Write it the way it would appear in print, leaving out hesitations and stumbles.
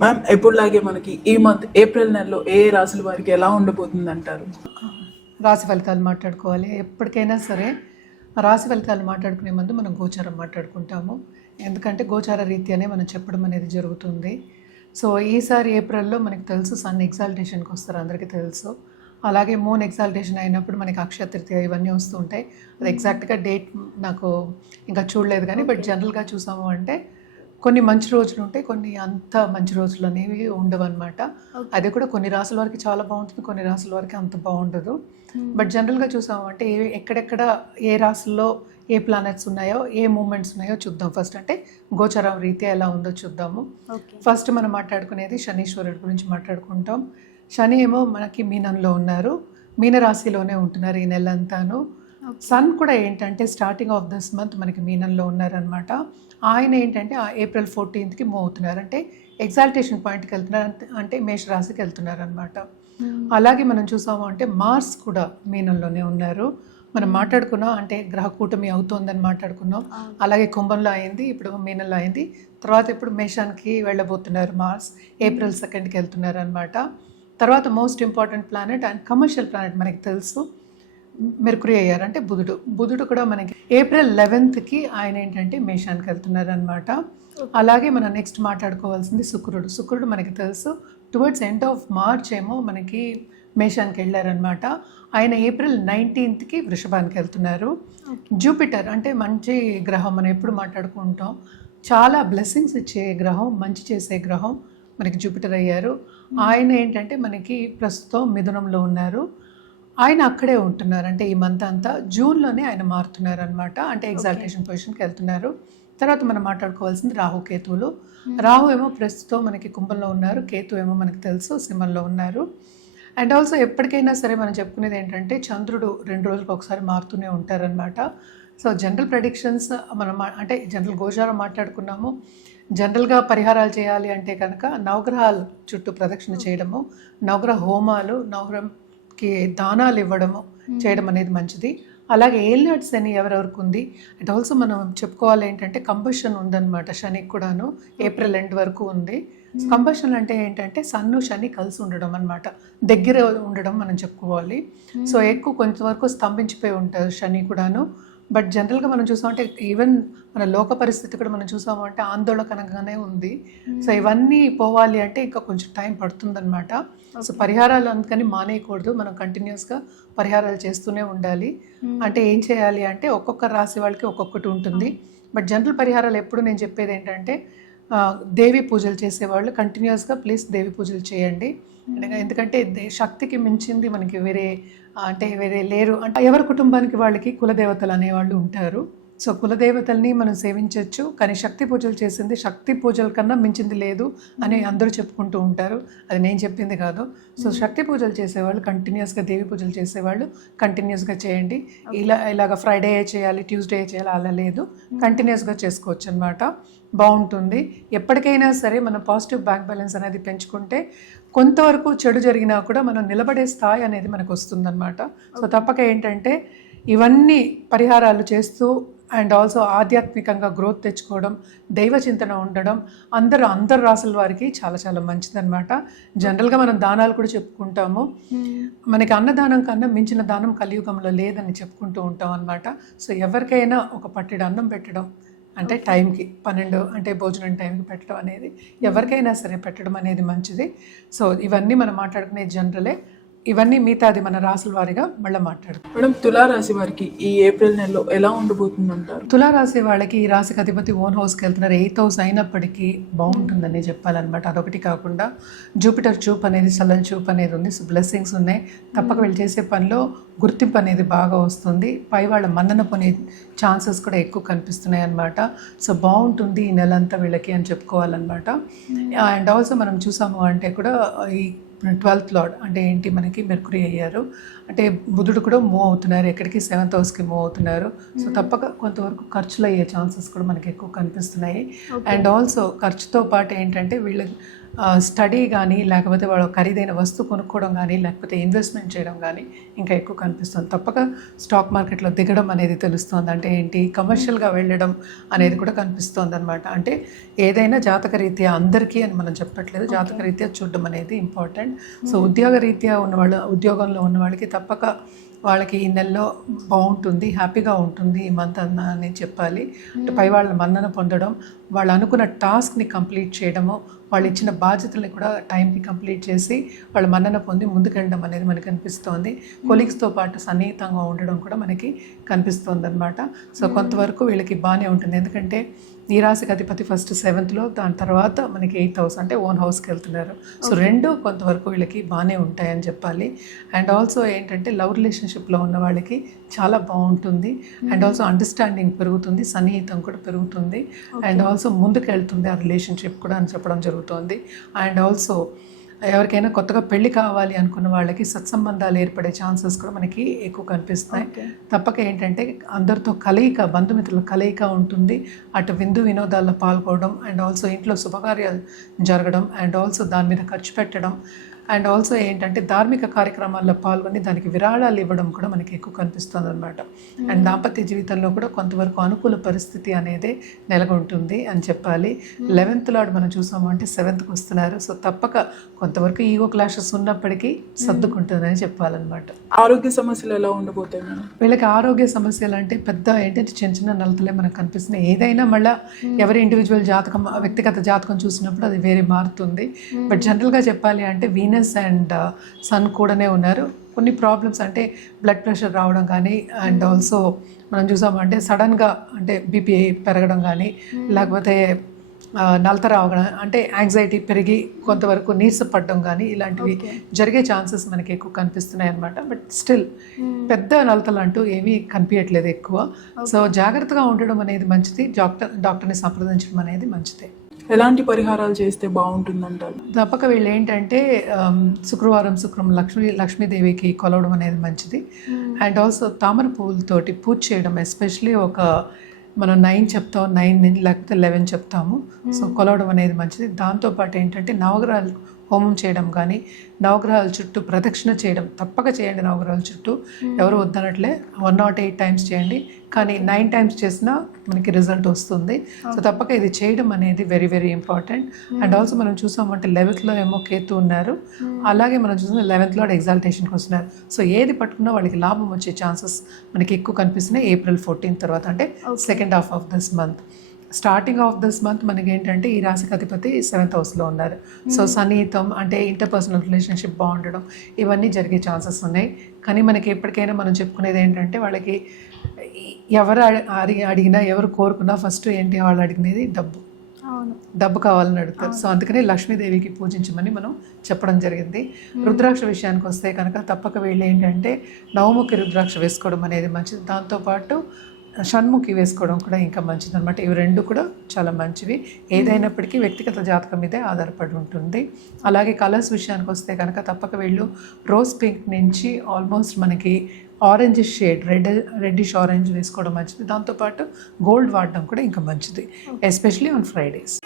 Ma'am ఎప్పుడులాగే మనకి ఈ month April నెలలో ఏ రాశుల వారికి ఎలా ఉండబోతుంది అంటారు? రాశి ఫలితాలు మాట్లాడుకోవాలి. ఎప్పటికైనా సరే రాశి ఫలితాలు మాట్లాడుకునే ముందు మనం గోచారం మాట్లాడుకుంటాము. ఎందుకంటే గోచార రీత్యానే మనం చెప్పడం అనేది జరుగుతుంది. సో ఈసారి ఏప్రిల్లో మనకు తెలుసు సన్ ఎగ్జాల్టేషన్కి వస్తారు, అందరికీ తెలుసు. అలాగే మూన్ ఎగ్జాల్టేషన్ అయినప్పుడు మనకి అక్షయ తృతీయ ఇవన్నీ వస్తూ ఉంటాయి. అది ఎగ్జాక్ట్గా డేట్ నాకు ఇంకా చూడలేదు కానీ బట్ జనరల్గా చూసాము అంటే కొన్ని మంచి రోజులు ఉంటాయి, కొన్ని అంత మంచి రోజులు అనేవి ఉండవు అనమాట. అది కూడా కొన్ని రాసుల వారికి చాలా బాగుంటుంది, కొన్ని రాసుల వారికి అంత బాగుండదు. బట్ జనరల్గా చూసాము అంటే ఎక్కడెక్కడ ఏ రాసుల్లో ఏ ప్లానెట్స్ ఉన్నాయో ఏ మూమెంట్స్ ఉన్నాయో చూద్దాం. ఫస్ట్ అంటే గోచరం రీత్యా ఎలా ఉందో చూద్దాము. ఫస్ట్ మనం మాట్లాడుకునేది శనీశ్వరుడి గురించి మాట్లాడుకుంటాం. శని ఏమో మనకి మీనంలో ఉన్నారు, మీనరాశిలోనే ఉంటున్నారు ఈ నెలంతాను. సన్ కూడా ఏంటంటే స్టార్టింగ్ ఆఫ్ దిస్ మంత్ మనకి మీనంలో ఉన్నారనమాట. ఆయన ఏంటంటే ఏప్రిల్ 14th మూవ్ అవుతున్నారు, అంటే ఎగ్జాల్టేషన్ పాయింట్కి వెళ్తున్నారు, అంటే మేషరాశికి వెళ్తున్నారు అనమాట. అలాగే మనం చూసాము అంటే మార్స్ కూడా మీనంలోనే ఉన్నారు. మనం మాట్లాడుకున్నాం అంటే గ్రహ కూటమి అవుతోందని మాట్లాడుకున్నాం. అలాగే కుంభంలో అయింది, ఇప్పుడు మీనంలో అయింది. తర్వాత ఇప్పుడు మేషానికి వెళ్ళబోతున్నారు మార్స్, ఏప్రిల్ 2nd వెళ్తున్నారు అనమాట. తర్వాత most important planet and commercial planet మనకి తెలుసు మెర్కురీ అయ్యారు, అంటే బుధుడు కూడా మనకి ఏప్రిల్ 11th ఆయన ఏంటంటే మేషానికి వెళ్తున్నారు అనమాట. అలాగే మనం నెక్స్ట్ మాట్లాడుకోవాల్సింది శుక్రుడు మనకి తెలుసు టువర్డ్స్ ఎండ్ ఆఫ్ మార్చ్ ఏమో మనకి మేషానికి వెళ్ళారనమాట. ఆయన ఏప్రిల్ 19th వృషభానికి వెళ్తున్నారు. జూపిటర్ అంటే మంచి గ్రహం, మనం ఎప్పుడు మాట్లాడుకుంటాం, చాలా బ్లెస్సింగ్స్ ఇచ్చే గ్రహం, మంచి చేసే గ్రహం మనకి జూపిటర్ అయ్యారు. ఆయన ఏంటంటే మనకి ప్రస్తుతం మిథునంలో ఉన్నారు. ఆయన అక్కడే ఉంటున్నారు, అంటే ఈ మంత్ అంతా జూన్లోనే ఆయన మారుతున్నారు అనమాట, అంటే ఎగ్జాల్టేషన్ పొజిషన్కి వెళ్తున్నారు. తర్వాత మనం మాట్లాడుకోవాల్సింది కేతువులు. రాహు ఏమో ప్రస్తుతం మనకి కుంభంలో ఉన్నారు, కేతు ఏమో మనకి తెలుసు సింహంలో ఉన్నారు. అండ్ ఆల్సో ఎప్పటికైనా సరే మనం చెప్పుకునేది ఏంటంటే చంద్రుడు 2 రోజులకు ఒకసారి మారుతూనే ఉంటారనమాట. సో జనరల్ ప్రెడిక్షన్స్ మనం అంటే జనరల్ గోచారం మాట్లాడుకున్నాము. జనరల్గా పరిహారాలు చేయాలి అంటే కనుక నవగ్రహాల చుట్టూ ప్రదక్షిణ చేయడము, నవగ్రహ హోమాలు, నవగ్రహంకి దానాలు ఇవ్వడము చేయడం అనేది మంచిది. అలాగే ఏలినాటి శని ఎవరెవరికి ఉంది అండ్ ఆల్సో మనం చెప్పుకోవాలి ఏంటంటే కంబషన్ ఉందన్నమాట శనికి కూడాను, ఏప్రిల్ ఎండ్ వరకు ఉంది. కంబషన్ అంటే ఏంటంటే సన్ను శని కలిసి ఉండడం అనమాట, దగ్గర ఉండడం మనం చెప్పుకోవాలి. సో ఎక్కువ కొంతవరకు స్తంభించిపోయి ఉంటారు శని కూడాను. బట్ జనరల్గా మనం చూసామంటే ఈవెన్ మన లోక పరిస్థితి కూడా మనం చూసాము అంటే ఆందోళనకరంగానే ఉంది. సో ఇవన్నీ పోవాలి అంటే ఇంకా కొంచెం టైం పడుతుందన్నమాట. సో పరిహారాలు అందుకని మానేయకూడదు, మనం కంటిన్యూస్గా పరిహారాలు చేస్తూనే ఉండాలి. అంటే ఏం చేయాలి అంటే ఒక్కొక్క రాశి వాళ్ళకి ఒక్కొక్కటి ఉంటుంది. బట్ జనరల్ పరిహారాలు ఎప్పుడు నేను చెప్పేది ఏంటంటే దేవి పూజలు చేసేవాళ్ళు కంటిన్యూస్గా ప్లీజ్ దేవి పూజలు చేయండి. ఎందుకంటే శక్తికి మించింది మనకి వేరే లేరు. అంటే ఎవరి కుటుంబానికి వాళ్ళకి కులదేవతలు అనేవాళ్ళు ఉంటారు. సో కులదేవతల్ని మనం సేవించవచ్చు, కానీ శక్తి పూజలు చేసింది శక్తి పూజల కన్నా మించింది లేదు అని అందరూ చెప్పుకుంటూ ఉంటారు, అది నేను చెప్పింది కాదు. సో శక్తి పూజలు చేసేవాళ్ళు కంటిన్యూస్గా, దేవి పూజలు చేసేవాళ్ళు కంటిన్యూస్గా చేయండి. ఇలాగ ఫ్రైడే చేయాలి, ట్యూస్డే చేయాలి అలా లేదు, కంటిన్యూస్గా చేసుకోవచ్చు అనమాట, బాగుంటుంది. ఎప్పటికైనా సరే మనం పాజిటివ్ బ్యాంక్ బ్యాలెన్స్ అనేది పెంచుకుంటే కొంతవరకు చెడు జరిగినా కూడా మనం నిలబడే స్థాయి అనేది మనకు వస్తుందన్నమాట. సో తప్పక ఏంటంటే ఇవన్నీ పరిహారాలు చేస్తూ అండ్ ఆల్సో ఆధ్యాత్మికంగా గ్రోత్ తెచ్చుకోవడం, దైవ చింతన ఉండడం అందరు రాసుల వారికి చాలా చాలా మంచిదన్నమాట. జనరల్గా మనం దానాలు కూడా చెప్పుకుంటాము, మనకి అన్నదానం కన్నా మించిన దానం కలియుగంలో లేదని చెప్పుకుంటూ ఉంటాం అనమాట. సో ఎవరికైనా ఒక పట్టెడు అన్నం పెట్టడం అంటే టైంకి 12 అంటే భోజనం టైంకి పెట్టడం అనేది ఎవరికైనా సరే పెట్టడం అనేది మంచిది. సో ఇవన్నీ మనం మాట్లాడుకునే జనరలే, ఇవన్నీ మిగతాది మన రాశుల వారిగా మళ్ళీ మాట్లాడుకుంటాం. మేడం తులారాశి వారికి ఈ ఏప్రిల్ నెలలో ఎలా ఉండబోతుంది అంటారు? తులారాశి వాళ్ళకి ఈ రాశికి అధిపతి ఓన్ హౌస్కి వెళ్తున్నారు, 8th house అయినప్పటికీ బాగుంటుందని చెప్పాలన్నమాట. అదొకటి కాకుండా జూపిటర్ చూప్ అనేది, సల్లన్ చూప్ అనేది ఉంది. సో బ్లెస్సింగ్స్ ఉన్నాయి, తప్పక వీళ్ళు చేసే పనిలో గుర్తింపు అనేది బాగా వస్తుంది, పై వాళ్ళ మన్నన పొనే ఛాన్సెస్ కూడా ఎక్కువ కనిపిస్తున్నాయి అన్నమాట. సో బాగుంటుంది ఈ నెలంతా వీళ్ళకి అని చెప్పుకోవాలన్నమాట. అండ్ ఆల్సో మనం చూసాము అంటే కూడా ఈ 12th లార్డ్ అంటే ఏంటి మనకి మెర్కురీ అయ్యారు, అంటే బుధుడు కూడా మూవ్ అవుతున్నారు, ఎక్కడికి 7th house మూవ్ అవుతున్నారు. సో తప్పక కొంతవరకు ఖర్చులు అయ్యే ఛాన్సెస్ కూడా మనకి ఎక్కువ కనిపిస్తున్నాయి. అండ్ ఆల్సో ఖర్చుతో పాటు ఏంటంటే వీళ్ళ స్టడీ కానీ లేకపోతే వాళ్ళు ఖరీదైన వస్తువు కొనుక్కోవడం కానీ లేకపోతే ఇన్వెస్ట్మెంట్ చేయడం కానీ ఇంకా ఎక్కువ కనిపిస్తుంది. తప్పక స్టాక్ మార్కెట్లో దిగడం అనేది తెలుస్తుంది. అంటే ఏంటి, కమర్షియల్గా వెళ్ళడం అనేది కూడా కనిపిస్తుంది అనమాట. అంటే ఏదైనా జాతకరీత్యా అందరికీ అని మనం చెప్పట్లేదు, జాతకరీత్యా చూడడం అనేది ఇంపార్టెంట్. సో ఉద్యోగరీత్యా ఉన్నవాళ్ళు, ఉద్యోగంలో ఉన్న వాళ్ళకి తప్పక వాళ్ళకి ఈ నెలలో బాగుంటుంది, హ్యాపీగా ఉంటుంది ఈ మంత్ అని చెప్పాలి. అంటే పై వాళ్ళ మన్నన పొందడం, వాళ్ళు అనుకున్న టాస్క్ని కంప్లీట్ చేయడము, వాళ్ళు ఇచ్చిన బాధ్యతల్ని కూడా టైంకి కంప్లీట్ చేసి వాళ్ళు మన్నన పొంది ముందుకెళ్ళడం అనేది మనకి కనిపిస్తోంది. కొలీగ్స్తో పాటు సన్నిహితంగా ఉండడం కూడా మనకి కనిపిస్తుంది అనమాట. సో కొంతవరకు వీళ్ళకి బాగానే ఉంటుంది. ఎందుకంటే ఈ రాశికి అధిపతి ఫస్ట్ 7th, దాని తర్వాత మనకి 8th హౌస్ అంటే ఓన్ హౌస్కి వెళ్తున్నారు. సో రెండు కొంతవరకు వీళ్ళకి బాగానే ఉంటాయని చెప్పాలి. అండ్ ఆల్సో ఏంటంటే లవ్ రిలేషన్షిప్లో ఉన్న వాళ్ళకి చాలా బాగుంటుంది. అండ్ ఆల్సో అండర్స్టాండింగ్ పెరుగుతుంది, సన్నిహితం కూడా పెరుగుతుంది. అండ్ ఆల్సో ముందుకు వెళ్తుంది ఆ రిలేషన్షిప్ కూడా అని చెప్పడం జరుగుతుంది. అండ్ ఆల్సో ఎవరికైనా కొత్తగా పెళ్లి కావాలి అనుకున్న వాళ్ళకి సత్సంబంధాలు ఏర్పడే ఛాన్సెస్ కూడా మనకి ఎక్కువ కనిపిస్తాయి. తప్పక ఏంటంటే అందరితో కలయిక, బంధుమిత్రుల కలయిక ఉంటుంది. అటు విందు వినోదాల్లో పాల్గొనడం, అండ్ ఆల్సో ఇంట్లో శుభకార్యాలు జరగడం, అండ్ ఆల్సో దాని మీద ఖర్చు పెట్టడం, అండ్ ఆల్సో ఏంటంటే ధార్మిక కార్యక్రమాల్లో పాల్గొని దానికి విరాళాలు ఇవ్వడం కూడా మనకి ఎక్కువ కనిపిస్తుంది అనమాట. అండ్ దాంపత్య జీవితంలో కూడా కొంతవరకు అనుకూల పరిస్థితి అనేది నెలకొంటుంది అని చెప్పాలి. 11th లార్డ్ మనం చూసాము అంటే 7thకి వస్తున్నారు. సో తప్పక కొంతవరకు ఈగో క్లాషెస్ ఉన్నప్పటికీ సర్దుకుంటుందని చెప్పాలన్నమాట. ఆరోగ్య సమస్యలు ఎలా ఉండబోతాయి మేడం? వీళ్ళకి ఆరోగ్య సమస్యలు అంటే పెద్ద ఏంటంటే చిన్న చిన్న నలతలే మనకు కనిపిస్తున్నాయి. ఏదైనా మళ్ళీ ఎవరి ఇండివిజువల్ జాతకం, వ్యక్తిగత జాతకం చూసినప్పుడు అది వేరే మారుతుంది. బట్ జనరల్గా చెప్పాలి అంటే వీనస్ అండ్ సన్ కూడానే ఉన్నారు. కొన్ని ప్రాబ్లమ్స్ అంటే బ్లడ్ ప్రెషర్ రావడం కానీ, అండ్ ఆల్సో మనం చూసామంటే సడన్గా అంటే బీపీ పెరగడం కానీ, లేకపోతే నలత రావడం అంటే యాంగ్జైటీ పెరిగి కొంతవరకు నీరసపడడం కానీ ఇలాంటివి జరిగే ఛాన్సెస్ మనకి ఎక్కువ కనిపిస్తున్నాయి అనమాట. బట్ స్టిల్ పెద్ద నలతలు అంటూ ఏమీ కనిపించట్లేదు ఎక్కువ. సో జాగ్రత్తగా ఉండడం అనేది మంచిది, డాక్టర్ని సంప్రదించడం అనేది మంచిదే. ఎలాంటి పరిహారాలు చేస్తే బాగుంటుందంటారు? తప్పక వీళ్ళు ఏంటంటే శుక్రవారం లక్ష్మీదేవికి కొలవడం అనేది మంచిది. అండ్ ఆల్సో తామర పువ్వులతోటి పూజ చేయడం, ఎస్పెషలీ మనం 9 చెప్తాం, 9 లేకపోతే 11 చెప్తాము. సో కొలవడం అనేది మంచిది. దాంతోపాటు ఏంటంటే నవగ్రహాలు హోమం చేయడం కానీ, నవగ్రహాల చుట్టూ ప్రదక్షిణ చేయడం తప్పక చేయండి. నవగ్రహాల చుట్టూ ఎవరు వద్దనట్లే 108 టైమ్స్ చేయండి, కానీ 9 టైమ్స్ చేసినా మనకి రిజల్ట్ వస్తుంది. సో తప్పక ఇది చేయడం అనేది very very important. And also మనం చూసామంటే 11th ఏమో కేతు ఉన్నారు, అలాగే మనం చూసాం 11th ఎగ్జాల్టేషన్కి వస్తున్నారు. సో ఏది పట్టుకున్నా వాళ్ళకి లాభం వచ్చే ఛాన్సెస్ మనకి ఎక్కువ కనిపిస్తున్నాయి April 14 తర్వాత, అంటే second half of this month. Starting of this month మనకి ఏంటంటే ఈ రాశికి అధిపతి 7th హౌస్లో ఉన్నారు. సో సన్నిహితం అంటే ఇంటర్పర్సనల్ రిలేషన్షిప్ బాగుండడం ఇవన్నీ జరిగే ఛాన్సెస్ ఉన్నాయి. కానీ మనకి ఎప్పటికైనా మనం చెప్పుకునేది ఏంటంటే వాళ్ళకి ఎవరు అడిగినా, ఎవరు కోరుకున్నా ఫస్ట్ ఏంటి వాళ్ళు అడిగినది డబ్బు కావాలని అడుగుతారు. సో అందుకనే లక్ష్మీదేవికి పూజించమని మనం చెప్పడం జరిగింది. రుద్రాక్ష విషయానికి వస్తే కనుక తప్పక వీళ్ళు ఏంటంటే నవముఖి రుద్రాక్ష వేసుకోవడం అనేది మంచిది. దాంతోపాటు షణ్ముఖి వేసుకోవడం కూడా ఇంకా మంచిది అనమాట. ఇవి రెండు కూడా చాలా మంచివి. ఏదైనప్పటికీ వ్యక్తిగత జాతకం మీదే ఆధారపడి ఉంటుంది. అలాగే కలర్స్ విషయానికి వస్తే కనుక తప్పక వీళ్ళు రోజ్ పింక్ నుంచి ఆల్మోస్ట్ మనకి ఆరెంజ్ షేడ్, రెడ్డిష్ ఆరెంజ్ వేసుకోవడం మంచిది. దాంతోపాటు గోల్డ్ వాడడం కూడా ఇంకా మంచిది, ఎస్పెషలీ ఆన్ ఫ్రైడేస్.